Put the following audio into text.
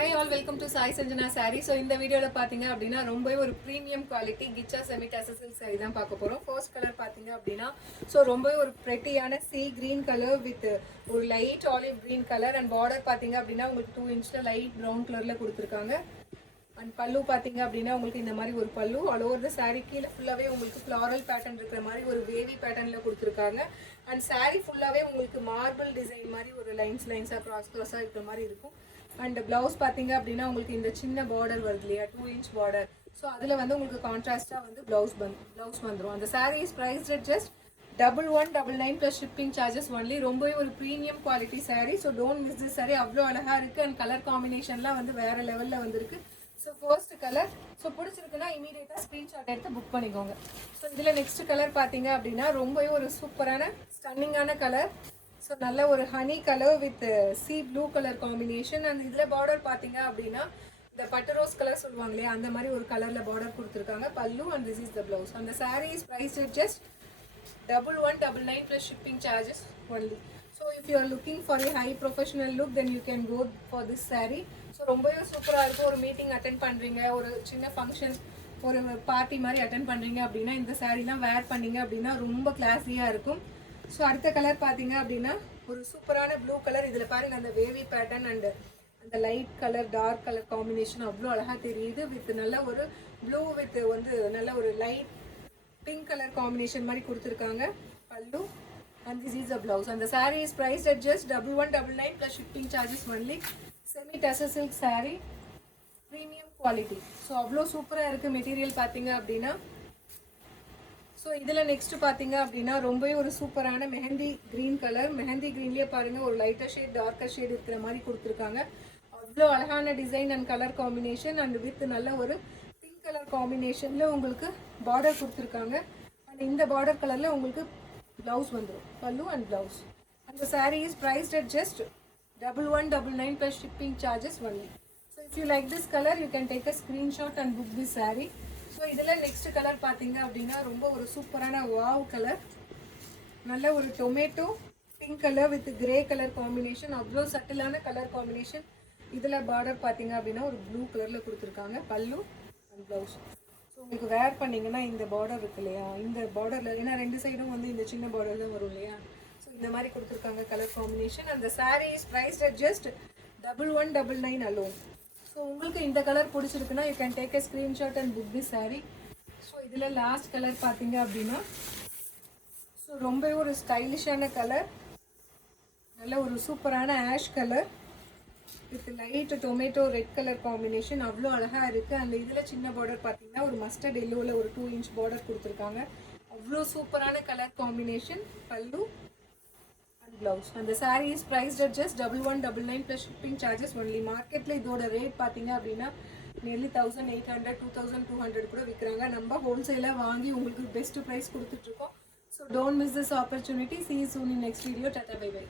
Hi all, welcome to Sai Sanjana Saree. So இந்த வீடியோல பாத்தீங்க அப்படின்னா ரொம்பவே ஒரு பிரீமியம் குவாலிட்டி கிச்சா செமி டசல் சில்க் saree தான் பார்க்க போறோம். ஃபர்ஸ்ட் கலர் பாத்தீங்க அப்படின்னா ரொம்பவே ஒரு பிரெட்டியான சீ கிரீன் கலர் வித் ஒரு light olive green colour and border பாத்தீங்க அப்படின்னா உங்களுக்கு 2 இன்ச்ல லைட் பிரவுன் கலர்ல கொடுத்திருக்காங்க. அண்ட் பல்லு பாத்தீங்க அப்படின்னா உங்களுக்கு இந்த மாதிரி ஒரு பல்லு ஆல் ஓவர் தி saree கீழ ஃபுல்லாவே உங்களுக்கு ஃப்ளாரல் பேட்டர்ன் இருக்கிற மாதிரி ஒரு வேவி பேட்டர்ன்ல கொடுத்திருக்காங்க. அண்ட் saree ஃபுல்லாவே உங்களுக்கு மார்பிள் டிசைன் மாதிரி ஒரு லைன்ஸா கிராஸா இருக்கிற மாதிரி இருக்கும். அண்ட் பிளவுஸ் பார்த்தீங்க அப்படின்னா உங்களுக்கு இந்த சின்ன பார்டர் வருது இல்லையா 2 inch பார்டர். ஸோ அதில் வந்து உங்களுக்கு கான்ட்ராஸ்டாக வந்து பிளவுஸ் வந்துடும். அந்த sari is prized at just 1199 plus shipping charges only. ரொம்பவே ஒரு premium quality sari. So don't miss this sari. அவ்வளோ அழகாக இருக்குது அண்ட் கலர் காம்பினேஷன்லாம் வந்து வேறு லெவலில் வந்துருக்கு. ஸோ ஃபர்ஸ்ட் கலர் பிடிச்சிருக்குன்னா இமீடியட்டாக ஸ்க்ரீன்ஷாட் எடுத்து புக் பண்ணிக்கோங்க. ஸோ இதில் நெக்ஸ்ட் கலர் பார்த்தீங்க அப்படின்னா ரொம்பவே ஒரு சூப்பரான ஸ்டன்னிங்கான கலர். ஸோ நல்ல ஒரு honey colour with C blue colour combination. And இதில் பார்டர் பார்த்தீங்க அப்படின்னா இந்த பட்டு ரோஸ் கலர் சொல்லுவாங்க இல்லையா அந்த மாதிரி ஒரு கலரில் பார்டர் கொடுத்துருக்காங்க. Pallu and this is the blouse. அந்த sari is price just 1199 plus shipping charges only. So if you are looking for a high professional look then you can go for this sari. So ரொம்பவே சூப்பராக இருக்கும். ஒரு மீட்டிங் அட்டென்ட் பண்ணுறீங்க, ஒரு சின்ன function, ஒரு party மாதிரி அட்டென்ட் பண்ணுறீங்க அப்படின்னா இந்த சாரீலாம் வேர் பண்ணிங்க அப்படின்னா ரொம்ப கிளாஸியாக இருக்கும். ஸோ அடுத்த கலர் பார்த்தீங்க அப்படின்னா ஒரு சூப்பரான ப்ளூ கலர். இதில் பாருங்க அந்த வேவி பேட்டர்ன் அண்ட் அந்த light colour dark colour combination அவ்வளோ அழகாக தெரியுது. வித் நல்ல ஒரு ப்ளூ வித் வந்து நல்ல ஒரு லைட் பிங்க் கலர் காம்பினேஷன் மாதிரி கொடுத்துருக்காங்க. Pallu and this is a blouse. அந்த sari is price at just 1199 plus shipping charges only. Semi tussar silk sari, premium quality. So அவ்வளோ சூப்பராக இருக்குது மெட்டீரியல் பார்த்தீங்க அப்படின்னா. ஸோ இதில் நெக்ஸ்ட் பார்த்தீங்க அப்படின்னா ரொம்பவே ஒரு சூப்பரான மெஹந்தி க்ரீன் கலர். மெஹந்தி க்ரீன்லேயே பாருங்கள் ஒரு லைட்டர் ஷேட் டார்க்கர் ஷேட் இருக்கிற மாதிரி கொடுத்துருக்காங்க. அவ்வளோ அழகான design and colour combination and with நல்ல ஒரு பிங்க் கலர் காம்பினேஷனில் உங்களுக்கு பார்டர் கொடுத்துருக்காங்க. அண்ட் இந்த பார்டர் கலரில் உங்களுக்கு ப்ளவுஸ் வந்துடும், பல்லு அண்ட் ப்ளவுஸ். அந்த sari is prized at just 1199 plus shipping charges only. So if you like this colour you can take a screenshot and book this sari. So இதில் நெக்ஸ்ட் கலர் பார்த்தீங்க அப்படின்னா ரொம்ப ஒரு சூப்பரான வாவ் கலர். நல்ல ஒரு tomato pink colour with grey colour combination. அவ்வளோ சட்டிலான colour combination. இதில் பார்டர் பார்த்தீங்க அப்படின்னா ஒரு ப்ளூ கலரில் கொடுத்துருக்காங்க. Pallu and blouse. ஸோ உங்களுக்கு வேர் பண்ணிங்கன்னா இந்த பார்டர் இருக்கு இல்லையா, இந்த பார்டரில் ஏன்னா ரெண்டு சைடும் வந்து இந்த சின்ன பார்டர் தான் வரும் இல்லையா. ஸோ இந்த மாதிரி கொடுத்துருக்காங்க கலர் காம்பினேஷன். அந்த sari is prized at just 1199 alone. So உங்களுக்கு இந்த கலர் பிடிச்சிருக்குன்னா you can take a screenshot and book the sari. So இதில் லாஸ்ட் கலர் பார்த்தீங்க அப்படின்னா ஸோ ரொம்ப ஒரு ஸ்டைலிஷான கலர். நல்ல ஒரு சூப்பரான ash colour with light tomato red colour combination. அவ்வளோ அழகாக இருக்குது. அந்த இதில் சின்ன பார்டர் பார்த்தீங்கன்னா ஒரு மஸ்டர்ட் எல்லோவில் ஒரு 2 inch பார்டர் கொடுத்துருக்காங்க. அவ்வளோ சூப்பரான கலர் காம்பினேஷன். பல்லு பிளவுஸ். அந்த sari is prized at just 1199 plus shipping charges only. மார்க்கெட்டில் இதோட ரேட் பார்த்தீங்க அப்படின்னா நியர்லி 1800 2200 கூட விற்கிறாங்க. நம்ம ஹோல்சேலாக வாங்கி உங்களுக்கு பெஸ்ட் ப்ரைஸ் கொடுத்துட்ருக்கோம். So don't miss this opportunity. See you soon in next video. Tata, bye bye.